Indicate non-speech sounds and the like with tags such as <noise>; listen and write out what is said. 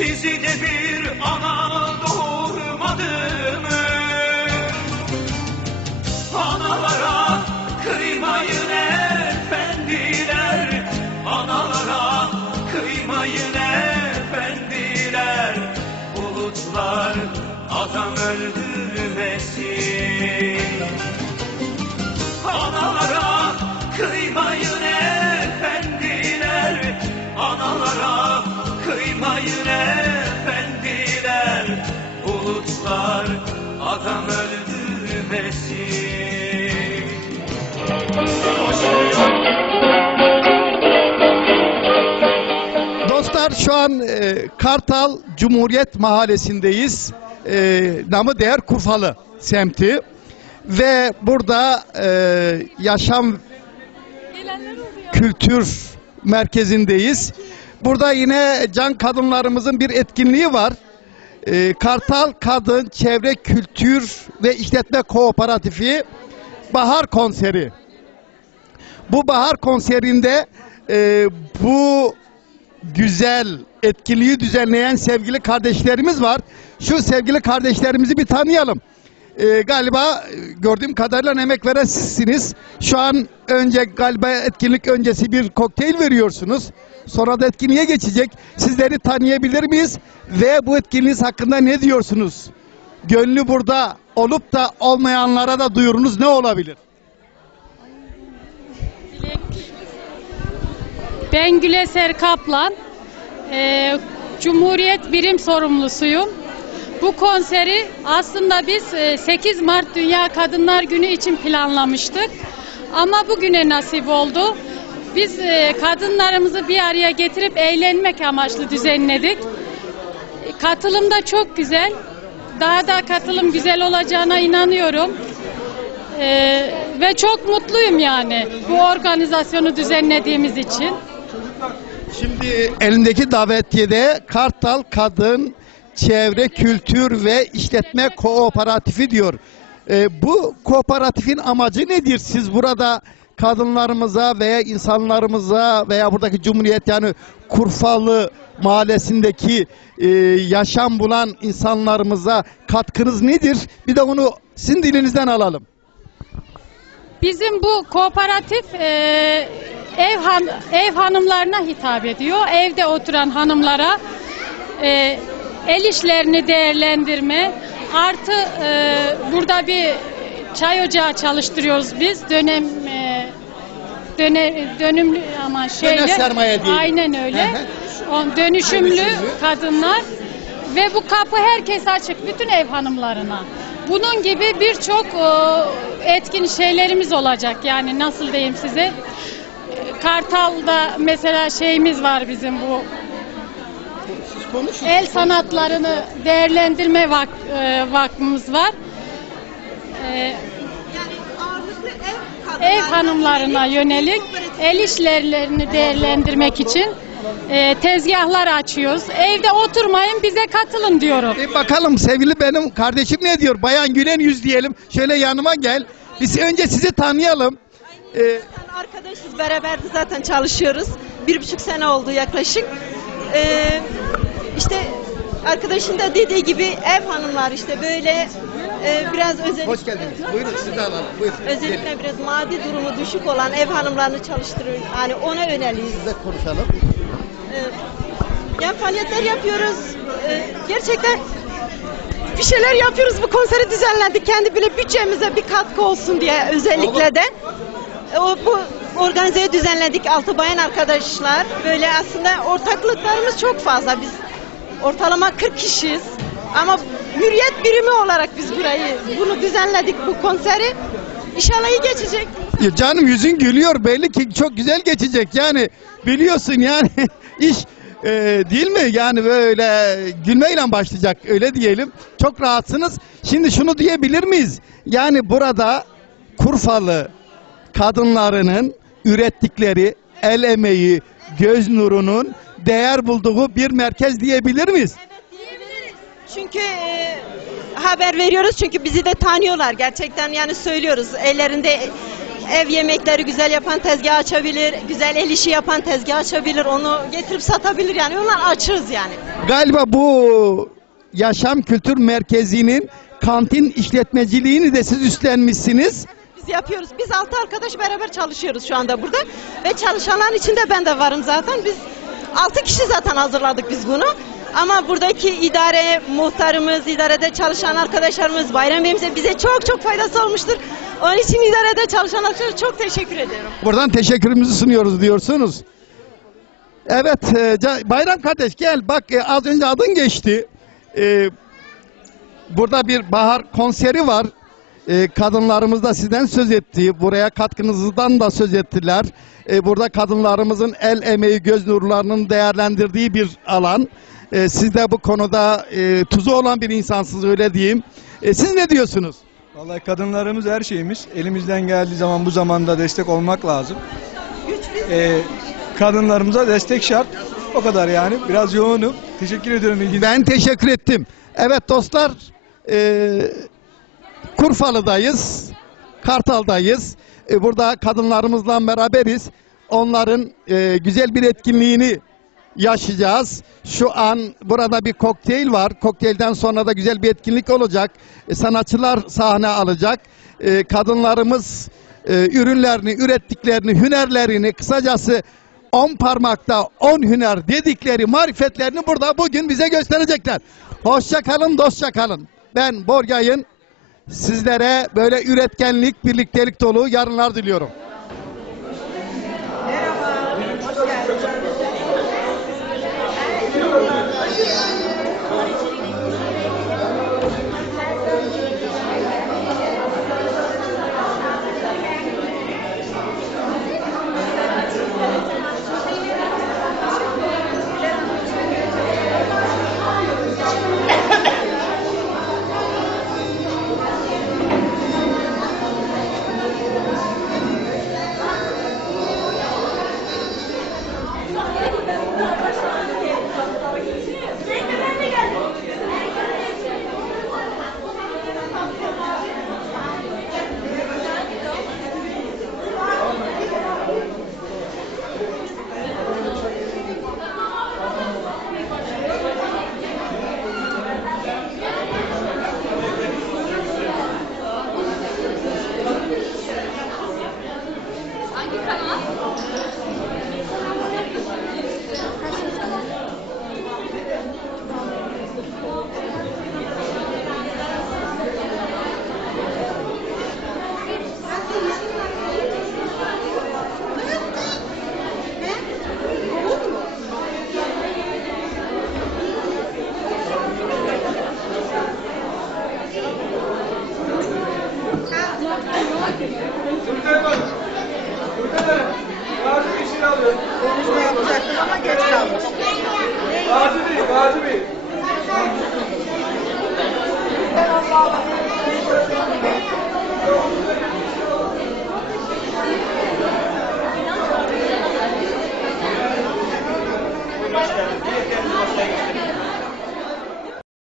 Sizi de bir ana doğurmadı mı? Analara kıymayın efendiler Analara kıymayın efendiler Bulutlar adam öldürmesin Bulutlar adam öldürmesin Dostlar şu an e, Kartal Cumhuriyet Mahallesi'ndeyiz. E, namı değer Kurfalı semti. Ve burada e, yaşam kültür merkezindeyiz. Burada yine can kadınlarımızın bir etkinliği var. E, Kartal Kadın Çevre Kültür ve İşletme Kooperatifi Bahar Konseri. Bu bahar konserinde e, bu güzel etkinliği düzenleyen sevgili kardeşlerimiz var. Şu sevgili kardeşlerimizi bir tanıyalım. Ee, galiba e, gördüğüm kadarıyla emek veren sizsiniz. Şu an önce galiba etkinlik öncesi bir kokteyl veriyorsunuz. Sonra da etkinliğe geçecek. Sizleri tanıyabilir miyiz? Ve bu etkinliğiniz hakkında ne diyorsunuz? Gönlü burada olup da olmayanlara da duyurunuz ne olabilir? Ben Güleser Kaplan, Ee, Cumhuriyet Birim Sorumlusuyum. Bu konseri aslında biz e, 8 Mart Dünya Kadınlar Günü için planlamıştık. Ama bugüne nasip oldu. Biz e, kadınlarımızı bir araya getirip eğlenmek amaçlı düzenledik. Katılım da çok güzel. Daha da katılım güzel olacağına inanıyorum. Ee, ve çok mutluyum yani bu organizasyonu düzenlediğimiz için. Şimdi elindeki davetiyede Kartal Kadın Çevre Kültür ve İşletme Kooperatifi diyor. Ee, bu kooperatifin amacı nedir? Siz burada kadınlarımıza veya insanlarımıza veya buradaki Cumhuriyet yani Kurfalı mahallesindeki e, yaşam bulan insanlarımıza katkınız nedir? Bir de onu sizin dilinizden alalım. Bizim bu kooperatif e, ev han, ev hanımlarına hitap ediyor. Evde oturan hanımlara e, el işlerini değerlendirme artı e, burada bir çay ocağı çalıştırıyoruz biz dönem e, döne, dönümlü ama şeyle sermaye diyelim. aynen öyle. O dönüşümlü Dönüşümlü. kadınlar ve bu kapı herkese açık bütün ev hanımlarına. Bunun gibi birçok e, etkin şeylerimiz olacak yani nasıl diyeyim size. Kartal'da mesela şeyimiz var bizim bu Siz konuşun. el sanatlarını değerlendirme vak, e, vakfımız var. E, ev hanımlarına yönelik el işlerini değerlendirmek için e, tezgahlar açıyoruz. Evde oturmayın bize katılın diyorum. Bir bakalım sevgili benim kardeşim ne diyor? Bayan Gülen yüz diyelim. Şöyle yanıma gel. Biz önce sizi tanıyalım. Ee, arkadaşız beraber zaten çalışıyoruz. Bir buçuk sene oldu yaklaşık. Ee, işte arkadaşın da dediği gibi ev hanımlar işte böyle e, biraz özellikle, hoş geldiniz. Buyurun sizi alalım. Buyurun. özellikle biraz maddi durumu düşük olan ev hanımlarını çalıştırıyor. Yani ona yöneliyiz. Size konuşalım. Ee, yani faaliyetler yapıyoruz. Ee, gerçekten bir şeyler yapıyoruz. Bu konseri düzenledik. Kendi bile bütçemize bir katkı olsun diye özellikle de. O, bu organizeyi düzenledik. Altı bayan arkadaşlar. Böyle aslında ortaklıklarımız çok fazla. Biz ortalama 40 kişiyiz. Ama hürriyet birimi olarak biz burayı bunu düzenledik bu konseri. İnşallah iyi geçecek. Ya canım yüzün gülüyor belli ki çok güzel geçecek yani biliyorsun yani <laughs> iş e, değil mi yani böyle gülmeyle başlayacak öyle diyelim çok rahatsınız şimdi şunu diyebilir miyiz yani burada Kurfalı kadınlarının ürettikleri el emeği göz nurunun değer bulduğu bir merkez diyebilir miyiz? Çünkü e, haber veriyoruz çünkü bizi de tanıyorlar gerçekten yani söylüyoruz ellerinde ev yemekleri güzel yapan tezgah açabilir, güzel el işi yapan tezgah açabilir, onu getirip satabilir yani. Onlar açığız yani. Galiba bu yaşam kültür merkezinin kantin işletmeciliğini de siz üstlenmişsiniz. Biz yapıyoruz. Biz altı arkadaş beraber çalışıyoruz şu anda burada. Ve çalışanların içinde ben de varım zaten. Biz altı kişi zaten hazırladık biz bunu. Ama buradaki idare, muhtarımız, idarede çalışan arkadaşlarımız, Bayram Bey'imize bize çok çok faydası olmuştur. Onun için idarede çalışan arkadaşlara çok teşekkür ediyorum. Buradan teşekkürümüzü sunuyoruz diyorsunuz. Evet e, Bayram kardeş gel bak e, az önce adın geçti. E, burada bir bahar konseri var. E, kadınlarımız da sizden söz etti. Buraya katkınızdan da söz ettiler. E, burada kadınlarımızın el emeği göz nurlarının değerlendirdiği bir alan. E, siz de bu konuda e, tuzu olan bir insansınız öyle diyeyim. E, siz ne diyorsunuz? Vallahi kadınlarımız her şeyimiz. Elimizden geldiği zaman bu zamanda destek olmak lazım. Ee, kadınlarımıza destek şart. O kadar yani. Biraz yoğunum. Teşekkür ediyorum ilginiz. Ben teşekkür ettim. Evet dostlar, e, Kurfalı'dayız, Kartal'dayız. E, burada kadınlarımızla beraberiz. Onların e, güzel bir etkinliğini yaşayacağız. Şu an burada bir kokteyl var. Kokteylden sonra da güzel bir etkinlik olacak. E, sanatçılar sahne alacak. Kadınlarımız ürünlerini, ürettiklerini, hünerlerini kısacası 10 parmakta 10 hüner dedikleri marifetlerini burada bugün bize gösterecekler. Hoşça kalın, dostça kalın. Ben Borgay'ın sizlere böyle üretkenlik, birliktelik dolu yarınlar diliyorum.